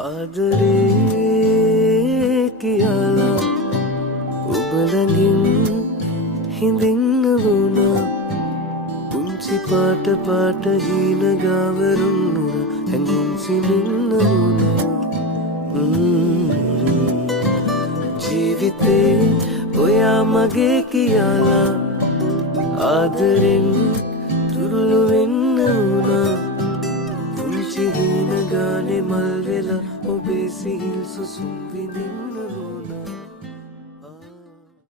ආදරේ කියලා ඔබ ළඟින් හිඳින්න වුණා. පුංචි පාට පාට හීන ගාවරුන්නුර හැඟුම් සිඳින්න වුණා. ජීවිතේ ඔයා මගේ කියලා ආදරෙන් තුරුළු වෙන්න වුණා. පුංචි හීන ගානේ මල් වෙලා ඔබේ සිහිල් සුසුම් විඳින්න වුණා.